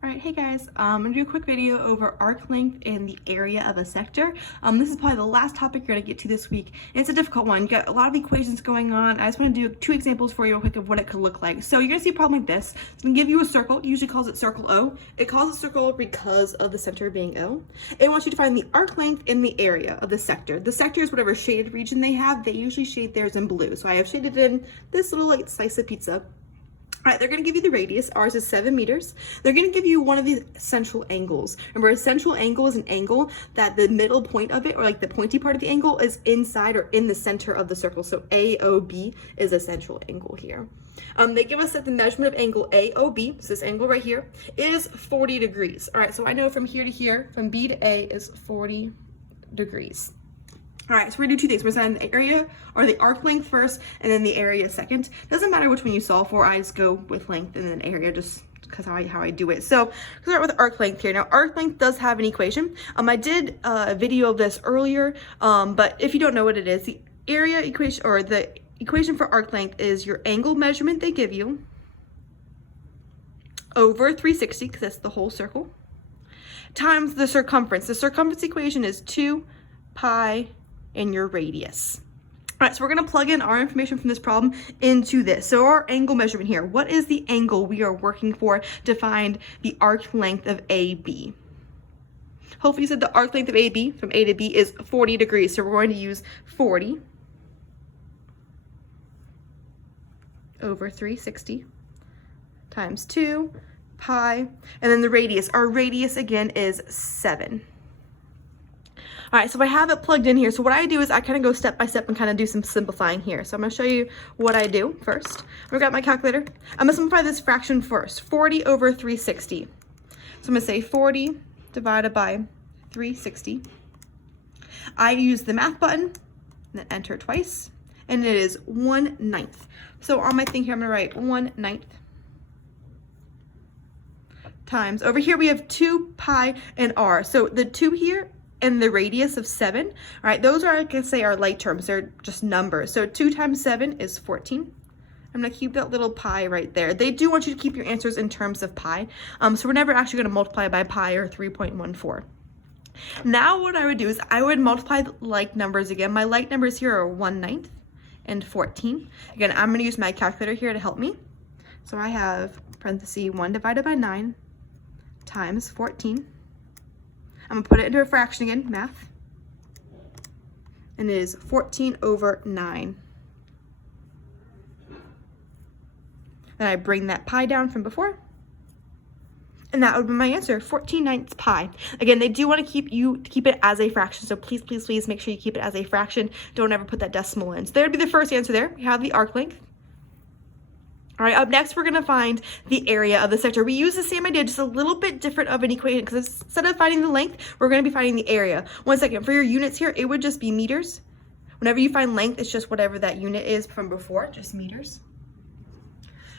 Alright, hey guys, I'm going to do a quick video over arc length and the area of a sector. This is probably the last topic you're going to get to this week. It's a difficult one. You got a lot of equations going on. I just want to do two examples for you real quick of what it could look like. So you're going to see a problem like this. It's going to give you a circle. It usually calls it circle O. It calls it circle because of the center being O. It wants you to find the arc length and the area of the sector. The sector is whatever shaded region they have. They usually shade theirs in blue. So I have shaded in this little like slice of pizza. All right, they're going to give you the radius. Ours is 7 meters. They're going to give you one of these central angles. Remember, a central angle is an angle that the middle point of it, or like the pointy part of the angle, is inside or in the center of the circle. So AOB is a central angle here. They give us that the measurement of angle AOB, so this angle right here, is 40 degrees. All right, so I know from here to here, from B to A is 40 degrees. All right, so we're gonna do two things. We're gonna find the area or the arc length first and then the area second. Doesn't matter which one you solve for, I just go with length and then area just because how I do it. So let's start with arc length here. Now arc length does have an equation. I did a video of this earlier, but if you don't know what it is, the area equation or the equation for arc length is your angle measurement they give you over 360, because that's the whole circle, times the circumference. The circumference equation is 2 pi and your radius. All right, so we're gonna plug in our information from this problem into this. So our angle measurement here, what is the angle we are working for to find the arc length of AB? Hopefully you said the arc length of AB from A to B is 40 degrees. So we're going to use 40 over 360 times 2 pi, and then the radius. Our radius again is 7. All right, so I have it plugged in here. So what I do is I kind of go step by step and kind of do some simplifying here. So I'm gonna show you what I do first. I've got my calculator. I'm gonna simplify this fraction first, 40 over 360. So I'm gonna say 40 divided by 360. I use the math button, and then enter twice, and it is 1/9. So on my thing here, I'm gonna write 1/9 times, over here we have 2 pi and r. So the 2 here and the radius of 7, all right, those are, I can say, our like terms. They're just numbers. So 2 times 7 is 14. I'm gonna keep that little pi right there. They do want you to keep your answers in terms of pi. So we're never actually gonna multiply by pi or 3.14. Now what I would do is I would multiply the like numbers again. My like numbers here are 1/9 and 14. Again, I'm gonna use my calculator here to help me. So I have parenthesis 1 divided by 9 times 14. I'm gonna put it into a fraction again, math, and it is 14 over 9. Then I bring that pi down from before, and that would be my answer, 14/9 pi. Again, they do want to keep it as a fraction, so please, please, please make sure you keep it as a fraction. Don't ever put that decimal in. So there would be the first answer there. We have the arc length. All right, up next, we're gonna find the area of the sector. We use the same idea, just a little bit different of an equation, because instead of finding the length, we're gonna be finding the area. 1 second, for your units here, it would just be meters. Whenever you find length, it's just whatever that unit is from before, just meters.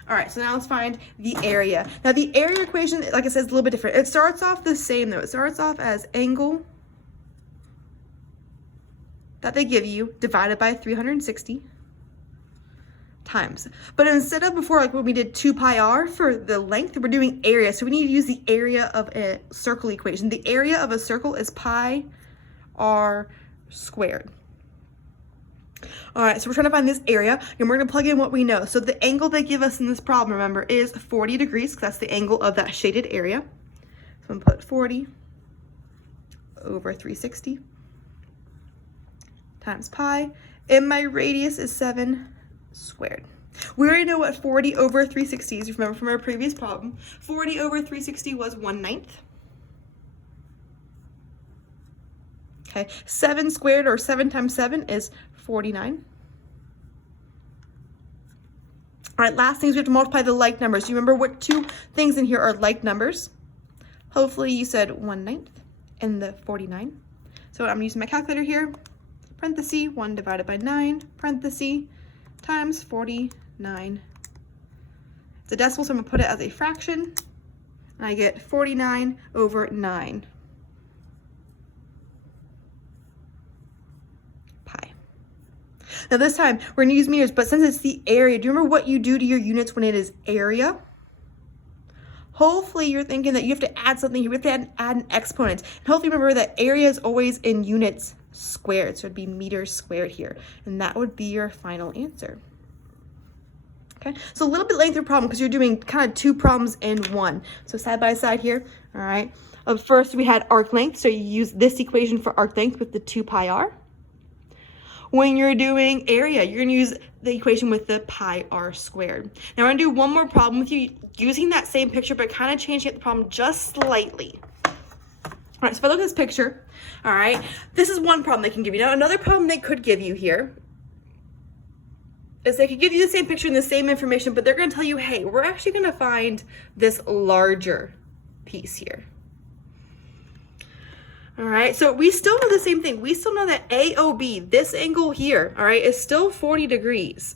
All right, so now let's find the area. Now the area equation, like I said, is a little bit different. It starts off the same though. It starts off as angle that they give you divided by 360. Times. But instead of before, like when we did 2 pi r for the length, we're doing area. So we need to use the area of a circle equation. The area of a circle is pi r squared. All right, so we're trying to find this area, and we're gonna plug in what we know. So the angle they give us in this problem, remember, is 40 degrees, because that's the angle of that shaded area. So I'm gonna put 40 over 360 times pi, and my radius is 7 squared. We already know what 40 over 360 is. You remember from our previous problem. 40 over 360 was 1/9. Okay, 7 squared, or 7 times 7 is 49. All right, last things, we have to multiply the like numbers. You remember what two things in here are like numbers? Hopefully you said 1/9 and the 49. So I'm using my calculator here. Parenthesis 1 divided by 9, parenthesis, times 49. It's a decimal, so I'm gonna put it as a fraction, and I get 49 over 9 pi. Now this time, we're gonna use meters, but since it's the area, do you remember what you do to your units when it is area? hopefully you're thinking that you have to add something here. We have to add an exponent. And hopefully remember that area is always in units squared. So it'd be meters squared here. And that would be your final answer. Okay, so a little bit lengthier problem because you're doing kind of two problems in one. So side by side here, all right. First we had arc length, so you use this equation for arc length with the 2 pi r. When you're doing area, you're gonna use the equation with the pi r squared. Now we're gonna do one more problem with you using that same picture, but kind of changing the problem just slightly. All right, so if I look at this picture, all right, this is one problem they can give you. Now another problem they could give you here is they could give you the same picture and the same information, but they're gonna tell you, hey, we're actually gonna find this larger piece here. All right, so we still know the same thing. We still know that AOB, this angle here, all right, is still 40 degrees.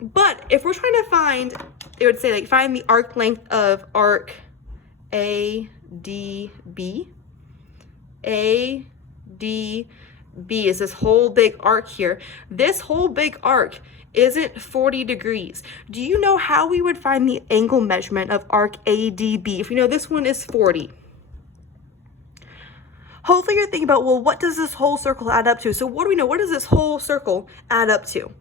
But if we're trying to find, it would say like find the arc length of arc ADB. ADB is this whole big arc here. This whole big arc isn't 40 degrees. Do you know how we would find the angle measurement of arc ADB if we know this one is 40? Hopefully you're thinking about, well, what does this whole circle add up to? So what do we know? What does this whole circle add up to?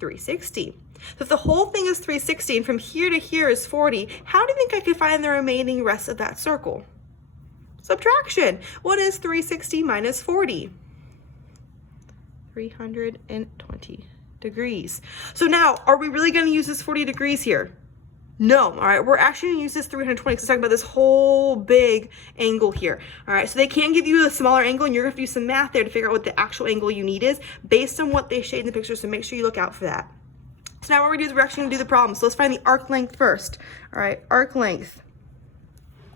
360. So if the whole thing is 360 and from here to here is 40, how do you think I could find the remaining rest of that circle? Subtraction. What is 360 minus 40? 320 degrees. So now, are we really going to use this 40 degrees here? No, all right, we're actually gonna use this 320 because it's talking about this whole big angle here. All right, so they can give you a smaller angle and you're gonna have to do some math there to figure out what the actual angle you need is based on what they shade in the picture, so make sure you look out for that. So now what we're gonna do is we're actually gonna do the problem. So let's find the arc length first. All right, arc length,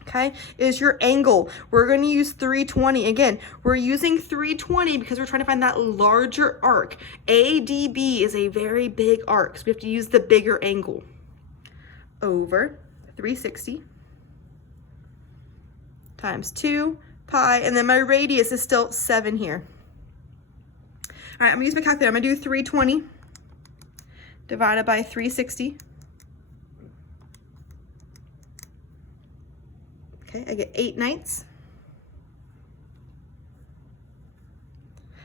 okay, is your angle. We're gonna use 320. Again, we're using 320 because we're trying to find that larger arc. ADB is a very big arc, so we have to use the bigger angle. Over 360 times 2 pi, and then my radius is still 7 here. All right, I'm gonna use my calculator. I'm gonna do 320 divided by 360. Okay, I get 8/9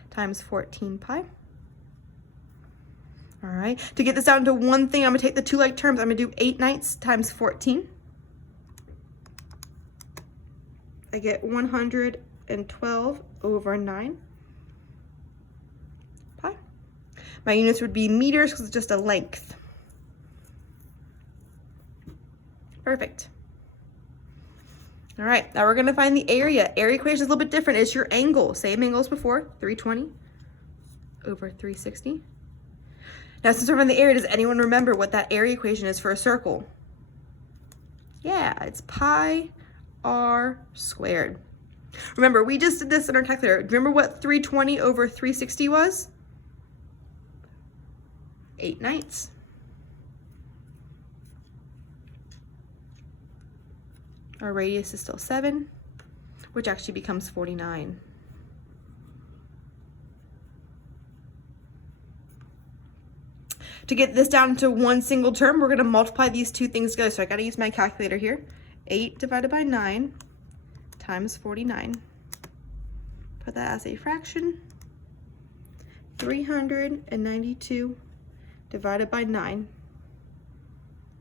times 14 pi. All right, to get this down to one thing, I'm gonna take the two like terms. I'm gonna do 8/9 times 14. I get 112 over 9 pi. My units would be meters because it's just a length. Perfect. All right, now we're gonna find the area. Area equation is a little bit different. It's your angle, same angle as before, 320 over 360. Now, since we're on the area, does anyone remember what that area equation is for a circle? Yeah, it's pi r squared. Remember, we just did this in our calculator. Remember what 320 over 360 was? 8/9. Our radius is still 7, which actually becomes 49. To get this down to one single term, we're going to multiply these two things together. So I got to use my calculator here. 8 divided by 9 times 49. Put that as a fraction. 392 divided by 9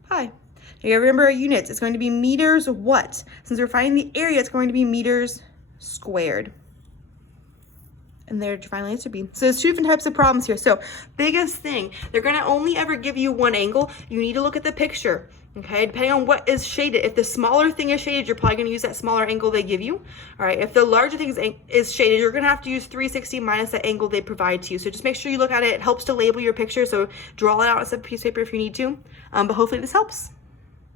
pi. Now you gotta remember our units. It's going to be meters what? Since we're finding the area, it's going to be meters squared. And their final answer be. So there's two different types of problems here. So biggest thing, they're gonna only ever give you one angle. You need to look at the picture, okay? Depending on what is shaded. If the smaller thing is shaded, you're probably gonna use that smaller angle they give you. All right, if the larger thing is shaded, you're gonna have to use 360 minus the angle they provide to you. So just make sure you look at it. It helps to label your picture, so draw it out on a piece of paper if you need to. But hopefully this helps.